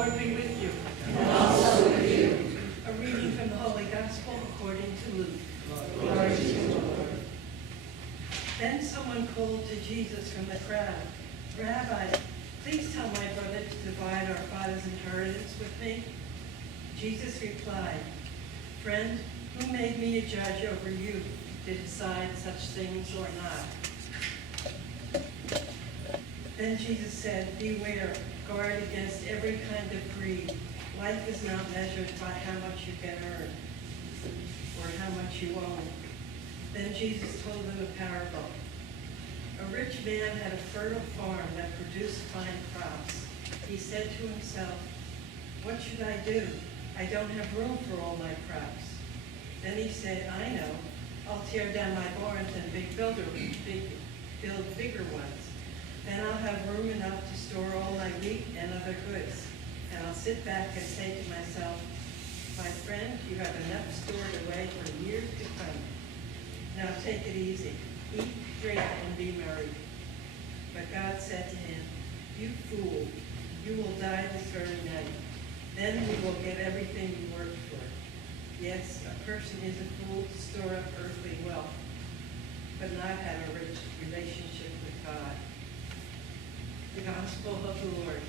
Lord be with you. And also with you. A reading from the Holy Gospel according to Luke. Glory to you, Lord. Then someone called to Jesus from the crowd, "Rabbi, please tell my brother to divide our father's inheritance with me." Jesus replied, "Friend, who made me a judge over you to decide such things or not?" Then Jesus said, "Beware, guard against every kind of greed. Life is not measured by how much you can earn or how much you own." Then Jesus told them a parable. A rich man had a fertile farm that produced fine crops. He said to himself, "What should I do? I don't have room for all my crops." Then he said, "I know. I'll tear down my barns and build bigger ones. Then I'll have room enough to store all my wheat and other goods. And I'll sit back and say to myself, 'My friend, you have enough stored away for years to come. Now take it easy. Eat, drink, and be merry.' But God said to him, 'You fool, you will die this very night. Then you will get everything you worked for.' Yes, a person is a fool to store up earthly wealth, but not have a rich relationship with God." The Gospel of the Lord.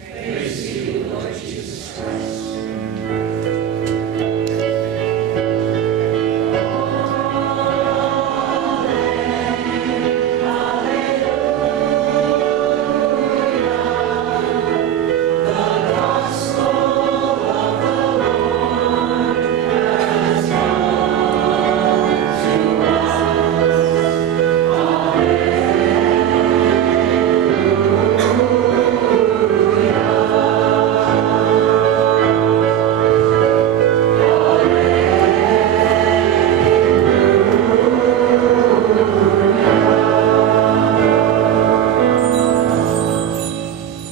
Praise to you, Lord Jesus Christ.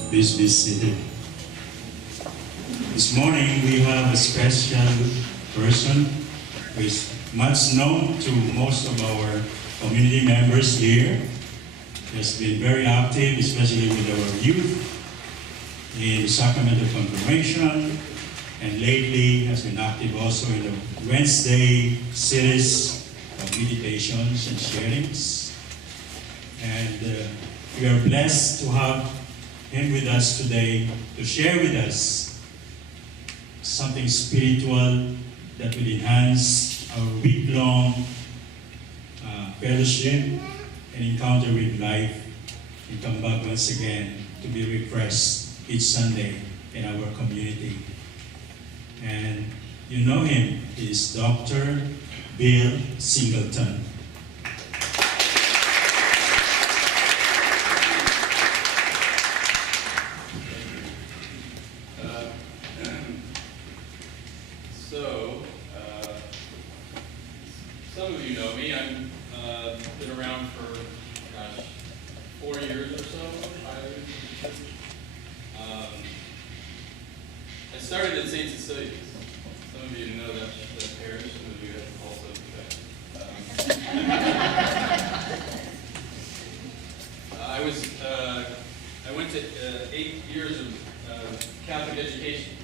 Please be seated. This morning we have a special person who is much known to most of our community members here. He has been very active, especially with our youth, in the sacrament of confirmation, and lately has been active also in the Wednesday series of meditations and sharings. And we are blessed to have him with us today to share with us something spiritual that will enhance our week-long fellowship and encounter with life, and come back once again to be refreshed each Sunday in our community. And you know him, he is Dr. Bill Singleton. Some of you know me. I've been around for, 4 years or so. I started at St. Cecilia's. Some of you know that parish. Some of you have also I went to 8 years of Catholic education.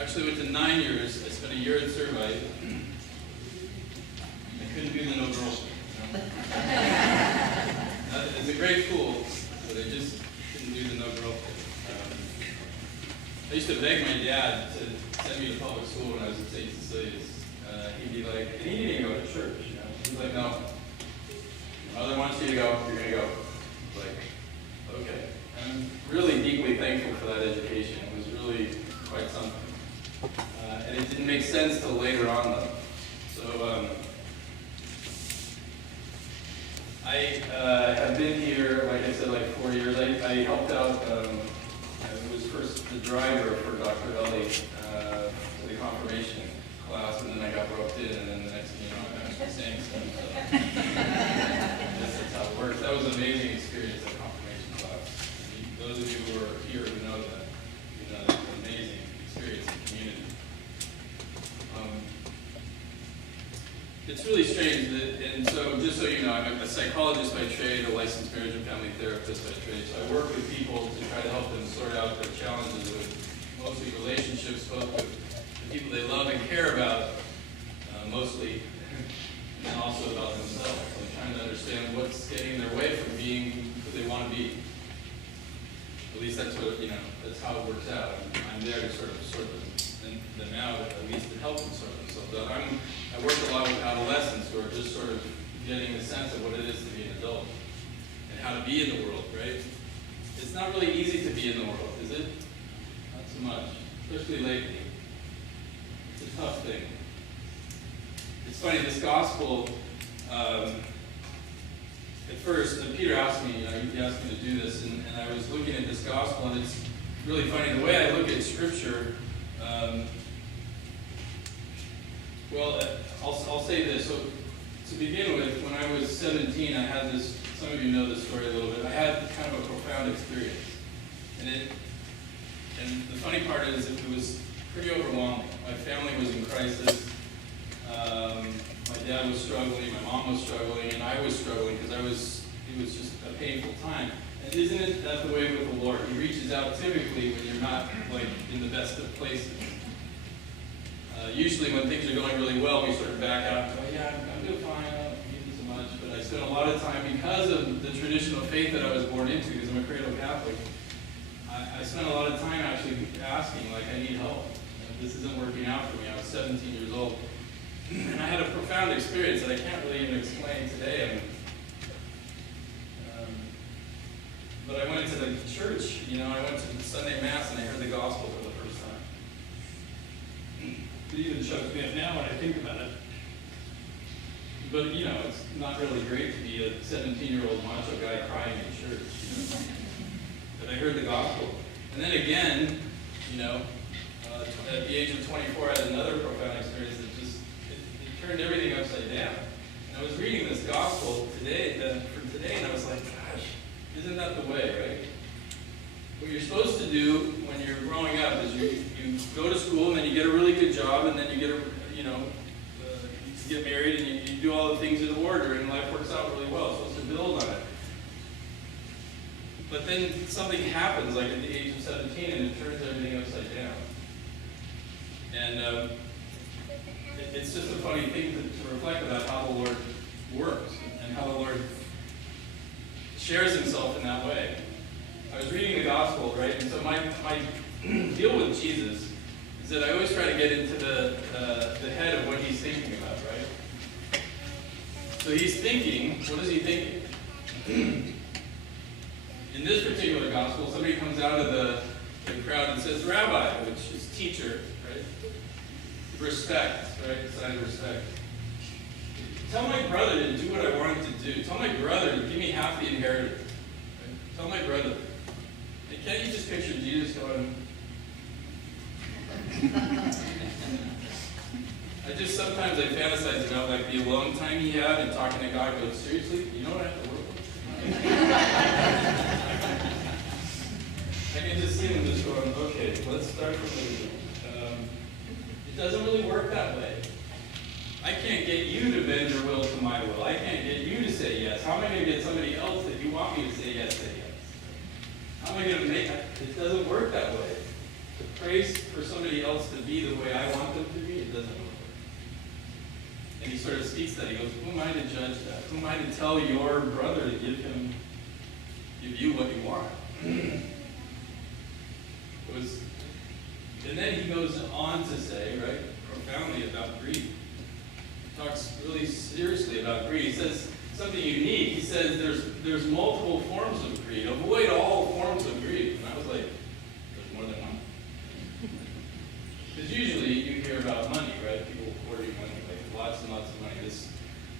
Actually went to 9 years. I spent a year at Servite. I couldn't do the no girl thing. It's a great school, but I just couldn't do the no girl thing. I used to beg my dad to send me to public school when I was at St. Cecilia's. He'd be like, and he didn't go to church. He's like, "No, mother wants you to go, you're going to go." I was like, okay. And I'm really deeply thankful for that education. It was really quite something. And it didn't make sense till later on, though. So I have been here, like I said, like 4 years. I helped out. I was first the driver for Dr. Ellie for the confirmation class, and then I got roped in, and then the next thing you know, I'm actually saying stuff. So that's how it works. That was an amazing experience at confirmation class. Those of you who are here who know that, you know, it's an amazing experience in community. The it's really strange that, and so just so you know, I'm a psychologist by trade, a licensed marriage and family therapist by trade. So I work with people to try to help them sort out their challenges with mostly relationships, both with the people they love and care about, mostly, and also about themselves. Like trying to understand what's getting in their way from being who they want to be. At least that's what, that's how it works out. I'm there to sort them out, at least to help them sort themselves out. I work a lot with adolescents who are just sort of getting a sense of what it is to be an adult and how to be in the world, right? It's not really easy to be in the world, is it? Not so much, especially lately. It's a tough thing. It's funny, this gospel, at first, Peter asked me, he asked me to do this, and I was looking at this gospel, and it's really funny. The way I look at Scripture, I'll say this. So, to begin with, when I was 17, I had this, some of you know this story a little bit, I had kind of a profound experience. And the funny part is it was pretty overwhelming. My family was in crisis. My dad was struggling, my mom was struggling, and I was struggling because it was just a painful time. And isn't it that the way with the Lord? He reaches out typically when you're not like in the best of places. Usually when things are going really well, we sort of back out and go, yeah, I'm doing fine, I don't need this so much. But I spent a lot of time, because of the traditional faith that I was born into, because I'm a cradle Catholic, I spent a lot of time actually asking, like, I need help. This isn't working out for me. I was 17 years old. And I had a profound experience that I can't really even explain today. But I went to the church, I went to the Sunday Mass and I heard the gospel for the first time. It even chokes me up now when I think about it. But, it's not really great to be a 17-year-old macho guy crying in church. But I heard the gospel. And then again, at the age of 24, I had another profound experience that just turned everything upside down. And I was reading this gospel today, and I was like, gosh, isn't that the way, right? What you're supposed to do when you're growing up is you go to school, and then you get a really good job, and then you get you get married, and you do all the things in order, and life works out really well. It's supposed to build on it. But then something happens, like at the age of 17, and it turns everything upside down. And it's just a funny thing to reflect about how the Lord works and how the Lord shares himself in that way. I was reading the gospel, right? And so my deal with Jesus is that I always try to get into the head of what he's thinking about, right? So he's thinking, what is he thinking? In this particular gospel, somebody comes out of the crowd and says, Rabbi, which is teacher, right? Respect, right? Sign of respect. Tell my brother to do what I want him to do. Tell my brother to give me half the inheritance. Right? Tell my brother. And can't you just picture Jesus going, sometimes I fantasize about like the alone time he had and talking to God, goes, seriously, you know what I have to work with? I can just see him just going, okay, let's start from the beginning. It doesn't really work that way. I can't get you to bend your will to my will. I can't get you to say yes. How am I going to get somebody else that you want me to say yes? How am I going to make it? It doesn't work that way. To praise for somebody else to be the way I want them to be, it doesn't work. And he sort of speaks that. He goes, who am I to judge that? Who am I to tell your brother to give you what you want? And then he goes on to say, right, profoundly about greed. He talks really seriously about greed. He says something unique. He says there's multiple forms of greed. Avoid all forms of greed. And I was like, there's more than one? Because usually you hear about money, right? People hoarding money, like lots and lots of money.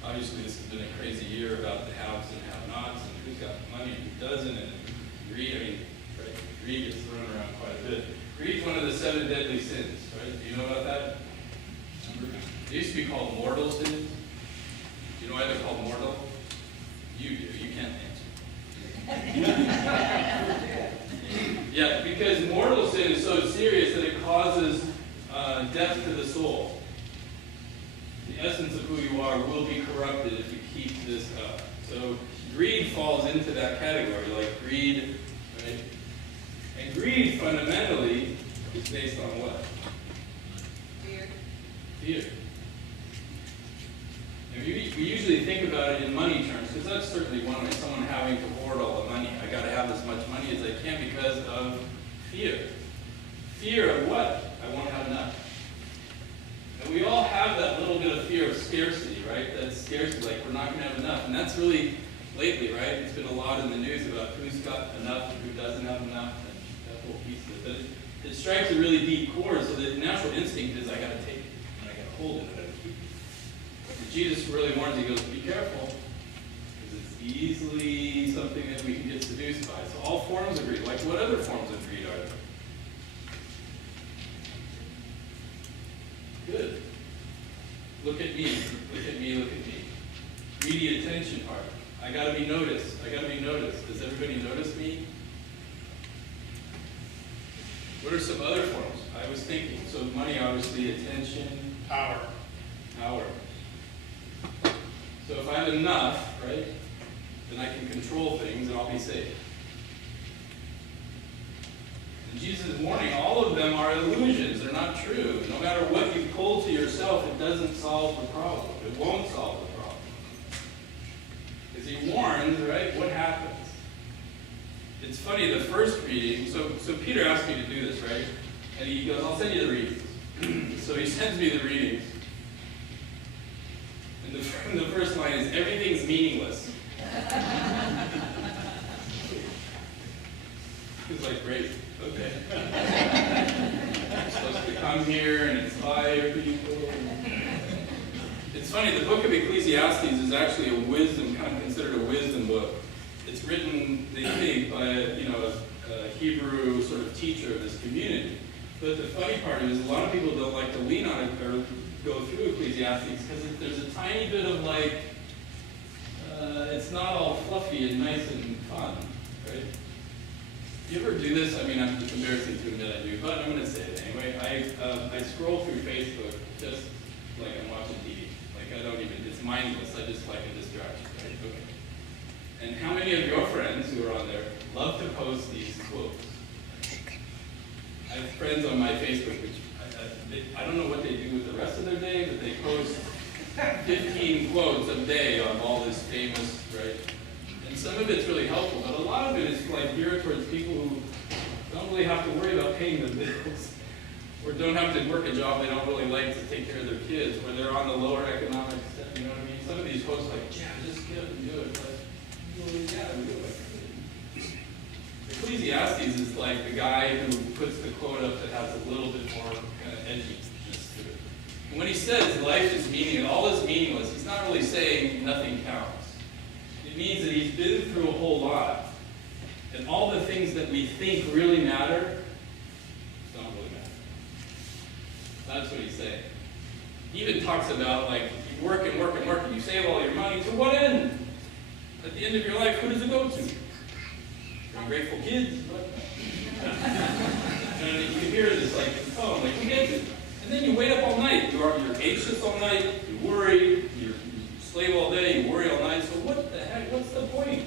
Obviously this has been a crazy year about the haves and have-nots, and who's got money and who doesn't, and greed, right? Greed gets thrown around quite a bit. Greed is one of the 7 deadly sins, right? Do you know about that? They used to be called mortal sins. Do you know why they're called mortal? You do. You can't answer. Yeah, because mortal sin is so serious that it causes death to the soul. the essence of who you are will be corrupted if you keep this up. So greed falls into that category, like greed, right? And greed fundamentally is based on what? Fear. Fear. And we usually think about it in money terms, because that's certainly one way, someone having to hoard all the money. I got to have as much money as I can because of fear. Fear of what? I won't have enough. And we all have that little bit of fear of scarcity, right? That scarcity, like we're not going to have enough. And that's really, lately, right? It's been a lot in the news about who's got enough and who doesn't have enough, and that whole piece of it. But it strikes a really deep chord, so the natural instinct is I got to take it, and I got to hold it, and I got to keep it. And Jesus really warns, he goes, be careful, because it's easily something that we can get seduced by. So all forms of greed, like what other forms of greed are there? Good. Look at me, look at me, look at me. Greedy attention part. I gotta be noticed. I gotta be noticed. Does everybody notice me? What are some other forms? I was thinking. So money, obviously, attention, power. Power. So if I have enough, right, then I can control things and I'll be safe. And Jesus is warning, all of them are illusions. They're not true. No matter what you pull to yourself, it doesn't solve the problem. It won't solve the problem. Because he warns, right, what happens? It's funny, the first reading, so Peter asked me to do this, right? And he goes, I'll send you the readings. So he sends me the readings. And the first line is, everything's meaningless. He's like, great, okay. I'm supposed to come here and inspire people. It's funny, the book of Ecclesiastes is actually a wisdom, kind of considered a wisdom book. It's written, they think, by a Hebrew sort of teacher of this community. But the funny part is a lot of people don't like to lean on it or go through Ecclesiastes because there's a tiny bit of like, it's not all fluffy and nice and fun, right? You ever do this? I mean, it's embarrassing to admit I do, but I'm going to say it anyway. I scroll through Facebook just like I'm watching TV. Like I don't even, it's mindless. I just like a distraction, right? Okay. And how many of your friends who are on there love to post these quotes? I have friends on my Facebook, which I don't know what they do with the rest of their day, but they post 15 quotes a day on all this famous, right? And some of it's really helpful, but a lot of it is like geared towards people who don't really have to worry about paying the bills, or don't have to work a job they don't really like to take care of their kids, or they're on the lower economic step, you know what I mean? Some of these posts like, yeah, just get up and do it. But, well, yeah, we do it. Ecclesiastes is like the guy who puts the quote up that has a little bit more kind of edginess to it. And when he says life is meaningless, all is meaningless, he's not really saying nothing counts. It means that he's been through a whole lot, and all the things that we think really matter don't really matter. That's what he's saying. He even talks about like you work and work and work, and you save all your money. To what end? At the end of your life, who does it go to? Ungrateful kids. And you can hear this like, oh, like we get it. And then you wait up all night. You're anxious all night. You worry. You slave all day. You worry all night. So what the heck? What's the point?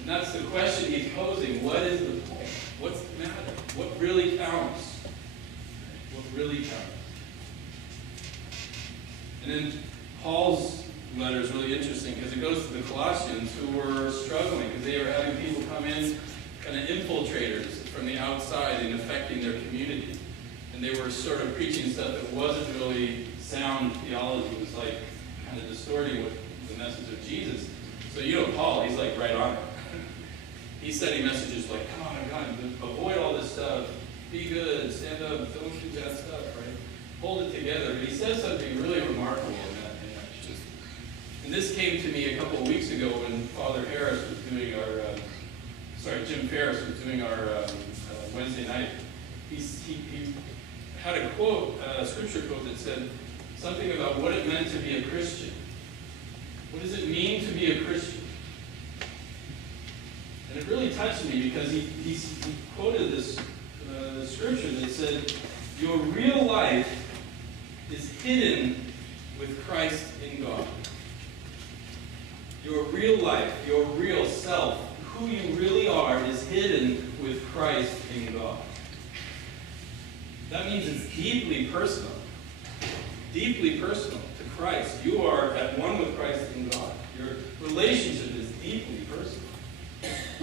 And that's the question he's posing. What is the point? What's the matter? What really counts? What really counts? And then Paul's letter is really interesting because it goes to the Colossians who were struggling because they were having people come in, kind of infiltrators from the outside and affecting their community. And they were sort of preaching stuff that wasn't really sound theology. It was like kind of distorting what the message of Jesus. So you know Paul, he's like right on it. He's sending messages like, come on, God, avoid all this stuff. Be good, stand up, don't do that stuff, right? Hold it together. But he says something really remarkable in that. And this came to me a couple of weeks ago when Father Harris was doing our, Jim Ferris was doing our Wednesday night. He had a quote, a scripture quote that said something about what it meant to be a Christian. What does it mean to be a Christian? And it really touched me because he quoted this scripture that said, your real life is hidden with Christ in God. Your real life, your real self, who you really are, is hidden with Christ in God. That means it's deeply personal. Deeply personal to Christ. You are at one with Christ in God. Your relationship is deeply personal.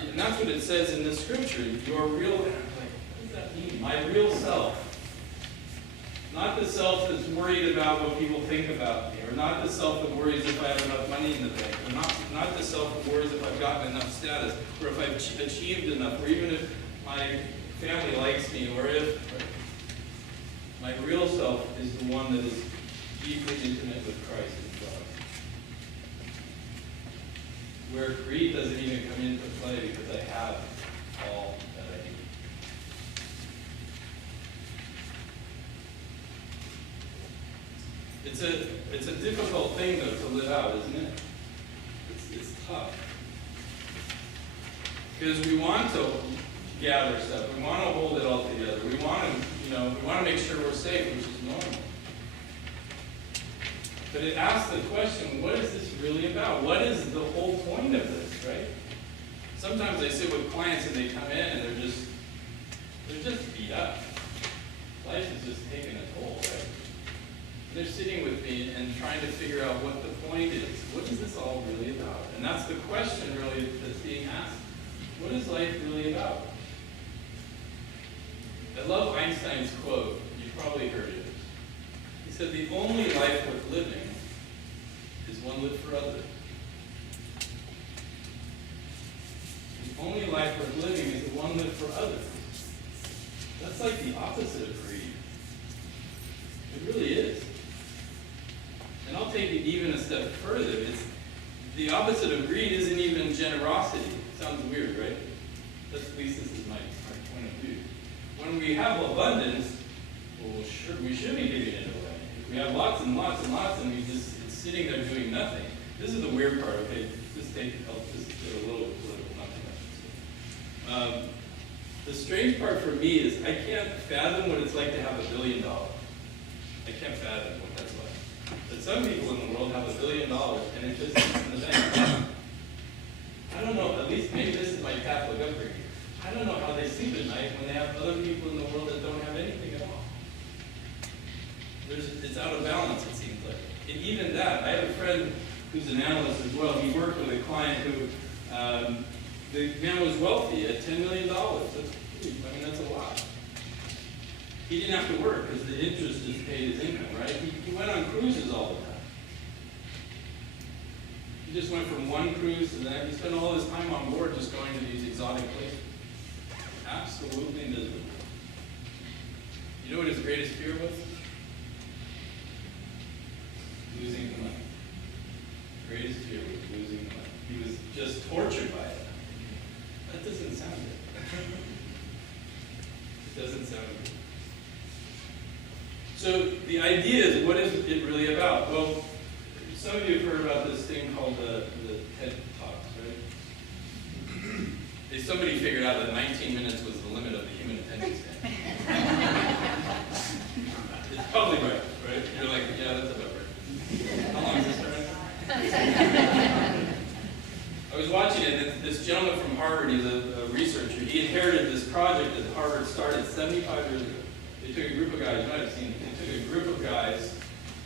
And that's what it says in this scripture. Your real, like, what does that mean? My real self. Not the self that's worried about what people think about me, or not the self that worries if I have enough money in the bank, or not the self that worries if I've gotten enough status, or if I've achieved enough, or even if my family likes me, or if my real self is the one that is deeply intimate with Christ and God. Where greed doesn't even come into play because I have all that I need. It's a difficult thing though to live out, isn't it? It's tough. Because we want to gather stuff. We want to hold it all together. We want to make sure we're safe, which is normal. But it asks the question, what is this really about? What is the whole point of this, right? Sometimes I sit with clients and they come in and they're just beat up. Life is just taking a toll, right? They're sitting with me and trying to figure out what the point is. What is this all really about? And that's the question really that's being asked. What is life really about? I love Einstein's quote. You've probably heard it. He said, the only life worth living is one lived for others. The only life worth living is the one lived for others. That's like the opposite of greed. It really is. And I'll take it even a step further. The opposite of greed isn't even generosity. Sounds weird, right? At least this is my point of view. When we have abundance, well, sure, we should be giving it away. If we have lots and lots and lots and it's sitting there doing nothing. This is the weird part, okay? Just get a little bit political, not too much. The strange part for me is I can't fathom what it's like to have $1 billion. I can't fathom what that's like. But some people in the world have $1 billion and it just sits in the bank. I don't know, at least maybe this is my Catholic upbringing. I don't know how they sleep at night when they have other people in the world that don't have anything at all. It's out of balance, it seems like. And even that, I have a friend who's an analyst as well. He worked with a client who, the man was wealthy at $10 million. That's a lot. He didn't have to work because the interest just paid his income, right? He went on cruises all the time. He just went from one cruise to the next. He spent all his time on board just going to these exotic places. Absolutely miserable. You know what his greatest fear was? Losing the money. Greatest fear was losing the money. He was just tortured by it. That doesn't sound good. It doesn't sound good. So the idea is, what is it really about? Well, some of you have heard about this thing called the TED Talks, right? Somebody figured out that 19 minutes was the limit of the human attention span. It's probably right? You're like, yeah, that's about right. How long is this running? I was watching it, and this gentleman from Harvard, he's a researcher. He inherited this project that Harvard started 75 years ago. They took a group of guys, you might have seen it, they took a group of guys,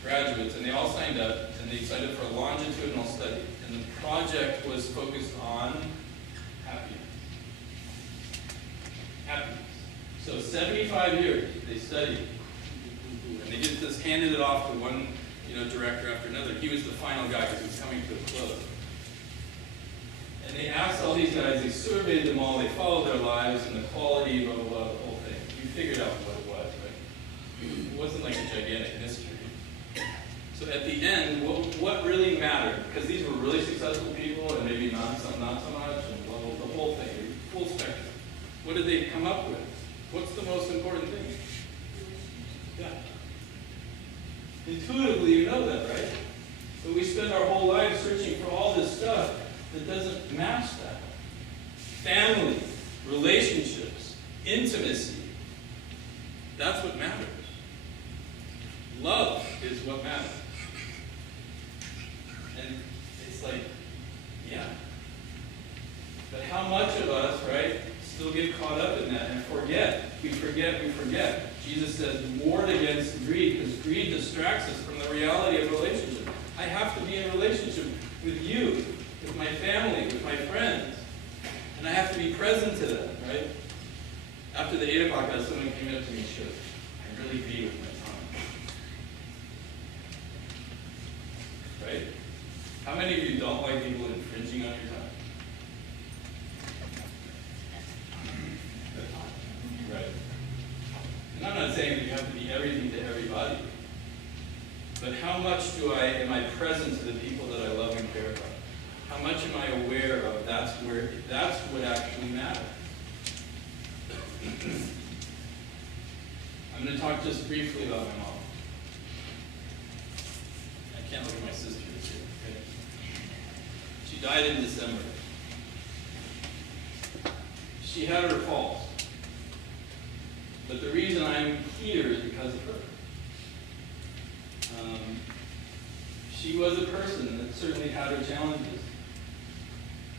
graduates, and they all signed up, and they signed up for a longitudinal study. And the project was focused on happiness. Happiness. So 75 years they studied, and they just handed it off to one director after another. He was the final guy because he was coming to a close. And they asked all these guys, they surveyed them all, they followed their lives and the quality, blah, blah, blah, the whole thing. You figured out what it was, right? It wasn't like a gigantic mystery. So at the end, what really mattered, because these were really successful people and maybe not so much, and blah, blah, the whole thing, full spectrum. What did they come up with? What's the most important thing? Yeah. Intuitively, you know that, right? But we spend our whole lives searching for all this stuff that doesn't match that. Family, relationships, intimacy. That's what matters. Love. get caught up in that and forget. We forget. Jesus says, ward against greed, because greed distracts us from the reality of relationship. I have to be in relationship with you, with my family, with my friends. And I have to be present to them, right? After the 8 o'clock, someone came up to me and said, I really agree with my time. Right? How many of you don't like people infringing on your time? Right. And I'm not saying that you have to be everything to everybody. But how much am I present to the people that I love and care about? How much am I aware of that's what actually matters? I'm going to talk just briefly about my mom. I can't look at my sister this year. Okay? She died in December. She had her faults. But the reason I'm here is because of her. She was a person that certainly had her challenges.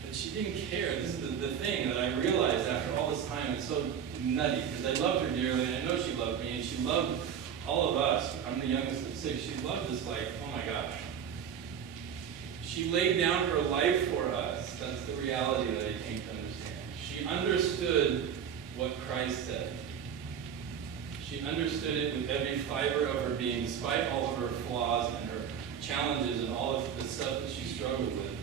But she didn't care. This is the thing that I realized after all this time. It's so nutty, because I loved her dearly, and I know she loved me, and she loved all of us. I'm the youngest of 6. She loved us like, oh my gosh. She laid down her life for us. That's the reality that I came to understand. She understood what Christ said. She understood it with every fiber of her being, despite all of her flaws and her challenges and all of the stuff that she struggled with.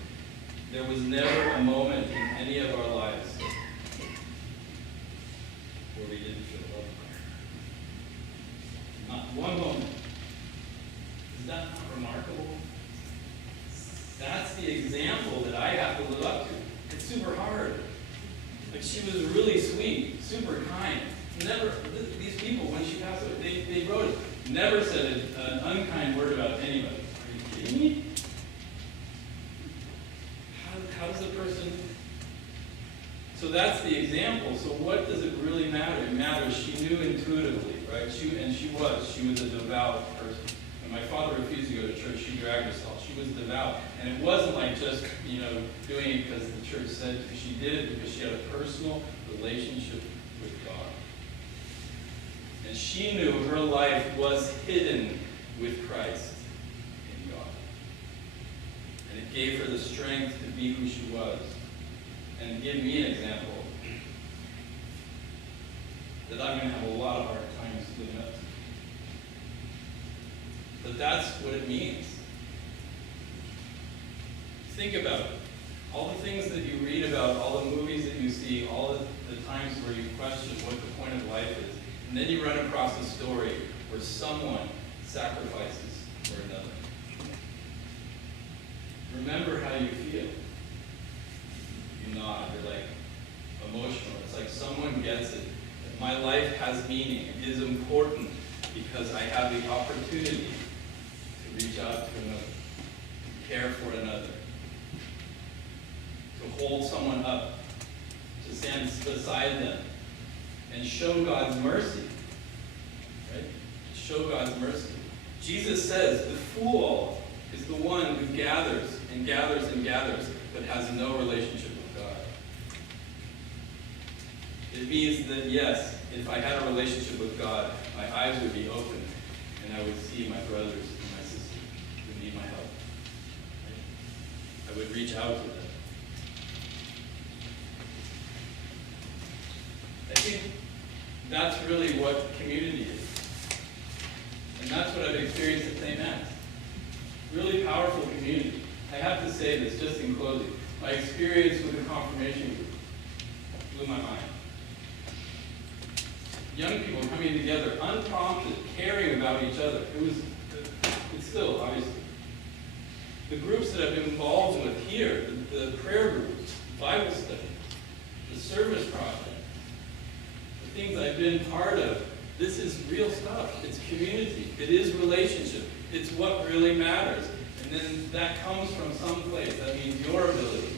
There was never a moment in any of our lives where we didn't feel love. Not one moment. Is that not remarkable? That's the example that I have to live up to. It's super hard. Like, she was really sweet, super kind. Never, these people, when she passed away, they wrote it. Never said an unkind word about anybody. Are you kidding me? How does a person... So that's the example. So what does it really matter? It matters. She knew intuitively, right? She was a devout person. When my father refused to go to church, she dragged herself. She was devout. And it wasn't like just, doing it because the church said to. She did it because she had a personal relationship with God. And she knew her life was hidden with Christ in God. And it gave her the strength to be who she was. And give me an example that I'm going to have a lot of hard times living up to. But that's what it means. Think about it. All the things that you read about, all the movies that you see, all the times where you question what the point of life is, and then you run across a story where someone sacrifices for another. Remember how you feel. You nod, you're like emotional. It's like someone gets it. My life has meaning. It is important because I have the opportunity to reach out to another, to care for another, to hold someone up, to stand beside them, and show God's mercy. Right? Show God's mercy. Jesus says the fool is the one who gathers and gathers and gathers, but has no relationship with God. It means that, yes, if I had a relationship with God, my eyes would be open, and I would see my brothers and my sisters who need my help. Right? I would reach out to them. I think that's really what community is. And that's what I've experienced at St. Matt's. Really powerful community. I have to say this just in closing. My experience with the confirmation group blew my mind. Young people coming together, unprompted, caring about each other. It's still, obviously. The groups that I've been involved with here, the prayer groups, Bible study, the service project, the things I've been part of, this is real stuff. It's community. It is relationship. It's what really matters. And then that comes from some place. That means your ability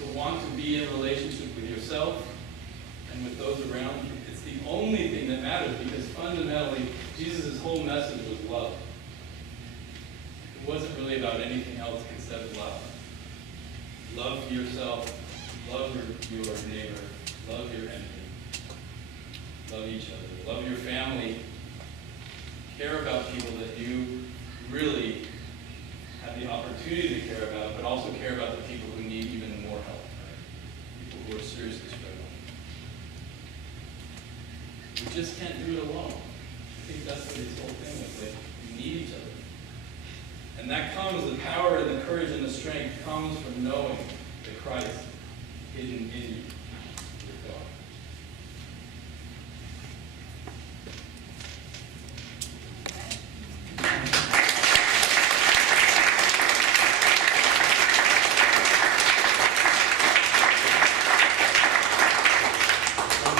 to want to be in relationship with yourself and with those around you. It's the only thing that matters, because fundamentally, Jesus' whole message was love. It wasn't really about anything else except love. Love yourself, love your neighbor, love your enemy. love each other, love your family, care about people that you really have the opportunity to care about, but also care about the people who need even more help, right? People who are seriously struggling. We just can't do it alone. I think that's what this whole thing is, like, we need each other. And that comes, the power and the courage and the strength comes from knowing the Christ hidden in you, your God.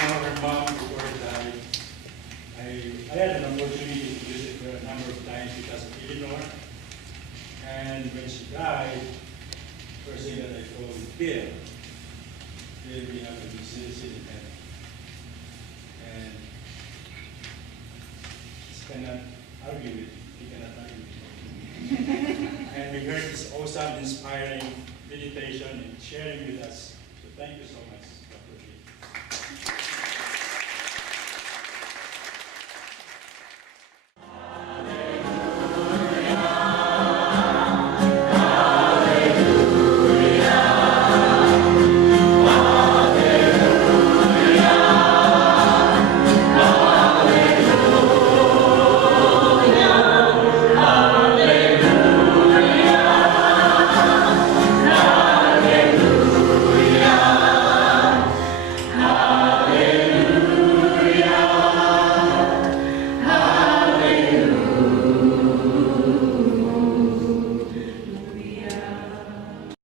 Her mom, before she died, I had an opportunity to visit her a number of times because of Illinois. And when she died, first thing that I told Bill, we have to be citizen in heaven. And he cannot argue with me. He cannot argue with me. And we heard this awesome, inspiring meditation and sharing with us. So thank you so much.